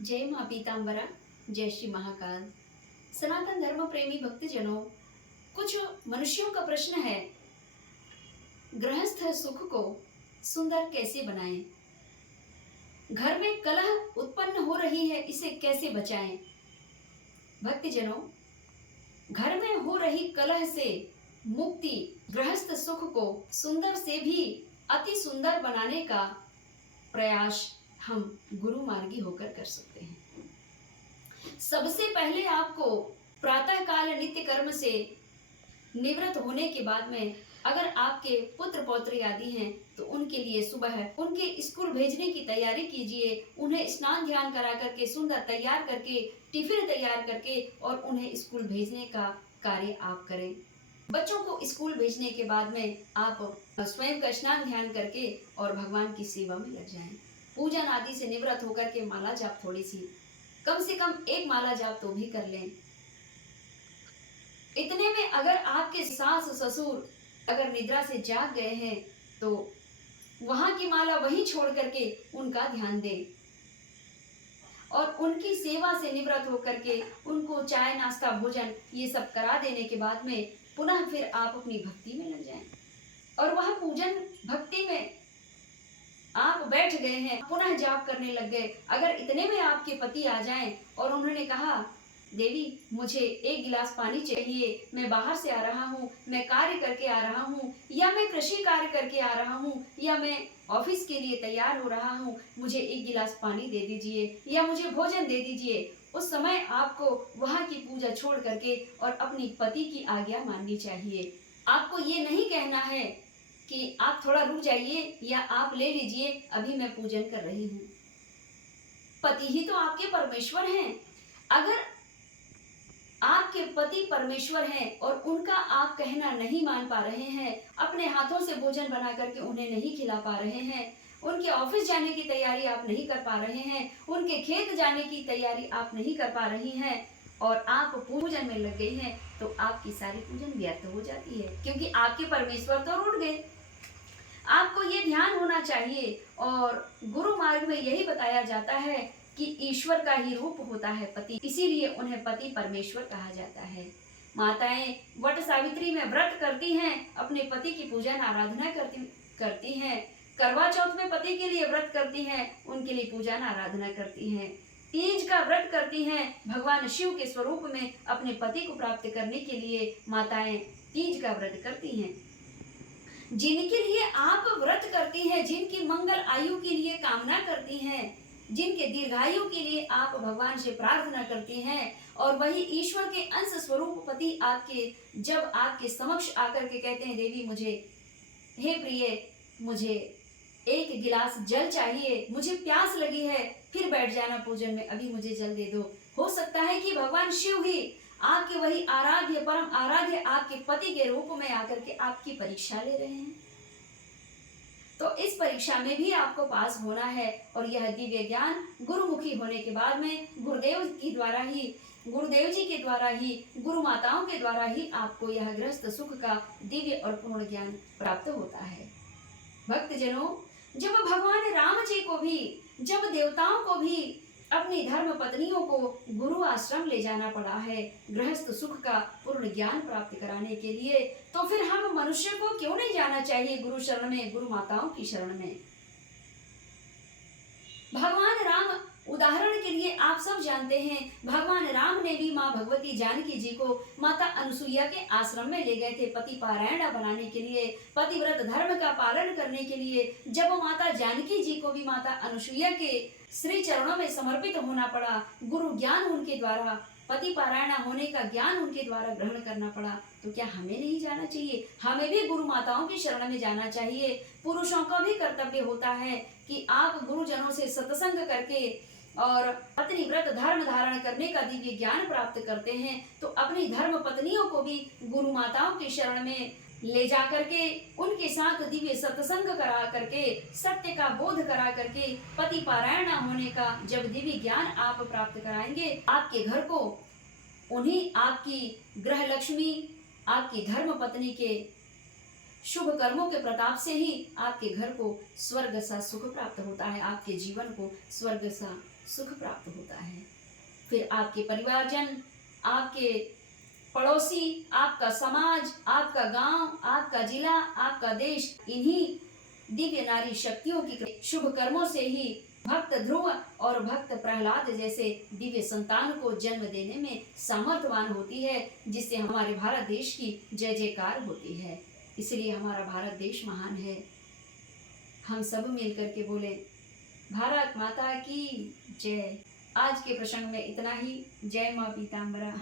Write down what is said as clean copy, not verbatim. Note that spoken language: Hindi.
जय माँ पीताम्बरा, जय श्री महाकाल। सनातन धर्म प्रेमी भक्तजनों, कुछ मनुष्यों का प्रश्न है, गृहस्थ सुख को सुंदर कैसे बनाएं? घर में कलह उत्पन्न हो रही है, इसे कैसे बचाएं? भक्तजनों, घर में हो रही कलह से मुक्ति, गृहस्थ सुख को सुंदर से भी अति सुंदर बनाने का प्रयास हम गुरु मार्गी होकर कर सकते हैं। सबसे पहले आपको प्रातः काल नित्य कर्म से निवृत्त होने के बाद में अगर आपके पुत्र पौत्र आदि हैं तो उनके लिए सुबह उनके स्कूल भेजने की तैयारी कीजिए। उन्हें स्नान ध्यान करा करके सुंदर तैयार करके टिफिन तैयार करके और उन्हें स्कूल भेजने का कार्य आप करें। बच्चों को स्कूल भेजने के बाद में आप स्वयं का स्नान ध्यान करके और भगवान की सेवा में लग जाएं। पूजन आदि से निवृत्त होकर के माला जाप थोड़ी सी कम से कम एक माला जाप तो भी कर लें। इतने में अगर आपके सास ससुर अगर निद्रा से जाग गए हैं तो वहां की माला वहीं छोड़ करके उनका ध्यान दें और उनकी सेवा से निवृत्त होकर के उनको चाय नाश्ता भोजन ये सब करा देने के बाद में पुनः फिर आप अपनी भक्ति में लग जाएं। और वह पूजन भक्ति में आप बैठ गए हैं, पुनः जाप करने लग गए। अगर इतने में आपके पति आ जाएं और उन्होंने कहा, देवी मुझे एक गिलास पानी चाहिए, मैं बाहर से आ रहा हूँ, मैं कार्य करके आ रहा हूँ, या मैं कृषि कार्य करके आ रहा हूँ, या मैं ऑफिस के लिए तैयार हो रहा हूँ, मुझे एक गिलास पानी दे दीजिए या मुझे भोजन दे दीजिए। उस समय आपको वहाँ की पूजा छोड़ करके और अपनी पति की आज्ञा माननी चाहिए। आपको ये नहीं कहना है कि आप थोड़ा रुक जाइए या आप ले लीजिए, अभी मैं पूजन कर रही हूँ। पति ही तो आपके परमेश्वर हैं। अगर आपके पति परमेश्वर हैं और उनका आप कहना नहीं मान पा रहे हैं, अपने हाथों से भोजन बना करके उन्हें नहीं खिला पा रहे हैं, उनके ऑफिस जाने की तैयारी आप नहीं कर पा रहे हैं, उनके खेत जाने की तैयारी आप नहीं कर पा रही हैं और आप पूजन में लग गई हैं, तो आपकी सारी पूजन व्यर्थ हो जाती है, क्योंकि आपके परमेश्वर तो रूठ गए। आपको ये ध्यान होना चाहिए। और गुरु मार्ग में यही बताया जाता है कि ईश्वर का ही रूप होता है पति, इसीलिए उन्हें पति परमेश्वर कहा जाता है। माताएं वट सावित्री में व्रत करती हैं, अपने पति की पूजन आराधना करती हैं। करवा चौथ में पति के लिए व्रत करती हैं, उनके लिए पूजन आराधना करती हैं। तीज का व्रत करती हैं, भगवान शिव के स्वरूप में अपने पति को प्राप्त करने के लिए माताएं तीज का व्रत करती हैं। जिनके लिए आप व्रत करती हैं, जिनकी मंगल आयु के लिए कामना करती हैं, जिनके दीर्घायु के लिए आप भगवान से प्रार्थना करती हैं, और वही ईश्वर के अंश स्वरूप पति आपके जब आपके समक्ष आकर के कहते हैं, देवी मुझे, हे प्रिय मुझे एक गिलास जल चाहिए, मुझे प्यास लगी है, फिर बैठ जाना पूजन में, अभी मुझे जल दे दो। हो सकता है कि भगवान शिव ही आपके वही आराध्य परम आराध्य आपके पति के रूप में आकर के आपकी परीक्षा ले रहे हैं। तो इस परीक्षा में भी आपको पास होना है और यह दिव्य ज्ञान गुरुमुखी होने के बाद में गुरुदेव जी के द्वारा ही गुरु माताओं के द्वारा ही आपको यह गृहस्थ सुख का दिव्य और पूर्ण ज्ञान प्राप्त होता है। भक्तजनों, जब भगवान राम जी को भी, जब देवताओं को भी अपनी धर्म पत्नियों को गुरु आश्रम ले जाना पड़ा है गृहस्थ सुख का पूर्ण ज्ञान प्राप्त कराने के लिए, तो फिर हम मनुष्य को क्यों नहीं जाना चाहिए गुरु शरण में, गुरु माताओं की शरण में। भगवान राम उदाहरण के लिए आप सब जानते हैं, भगवान राम ने भी माँ भगवती जानकी जी को माता अनुसुईया के आश्रम में ले गए थे पति पारायण बनाने के लिए, पतिव्रत धर्म का पालन करने के लिए। जब माता जानकी जी को भी माता अनुसुईया के श्री चरणों में समर्पित होना पड़ा, गुरु ज्ञान उनके द्वारा, पति पारायण होने का ज्ञान उनके द्वारा ग्रहण करना पड़ा, तो क्या हमें नहीं जाना चाहिए? हमें भी गुरु माताओं की शरण में जाना चाहिए। पुरुषों का भी कर्तव्य होता है कि आप गुरुजनों से सत्संग करके और पत्नी व्रत धर्म धारण करने का दिव्य ज्ञान प्राप्त करते हैं, तो अपनी धर्म पत्नियों को भी गुरु माताओं की शरण में ले जा करके उनके साथ दिव्य सत्संग करा करके सत्य का बोध करा करके पति पारायण होने का जब दिव्य ज्ञान आप प्राप्त कराएंगे, आपके घर को उन्हीं आपकी ग्रह लक्ष्मी, आपकी धर्म पत्नी के शुभ कर्मों के प्रताप से ही आपके घर को स्वर्ग सा सुख प्राप्त होता है, आपके जीवन को स्वर्ग सा सुख प्राप्त होता है। फिर आपके परिवारजन, आपके पड़ोसी, आपका समाज, आपका गांव, आपका जिला, आपका देश, इन्हीं दिव्य नारी शक्तियों की शुभ कर्मों से ही भक्त ध्रुव और भक्त प्रहलाद जैसे दिव्य संतान को जन्म देने में सामर्थ्यवान होती है, जिससे हमारे भारत देश की जय जयकार होती है। इसलिए हमारा भारत देश महान है। हम सब मिलकर के बोले भारत माता की जय। आज के प्रसंग में इतना ही। जय माँ पीताम्बरा।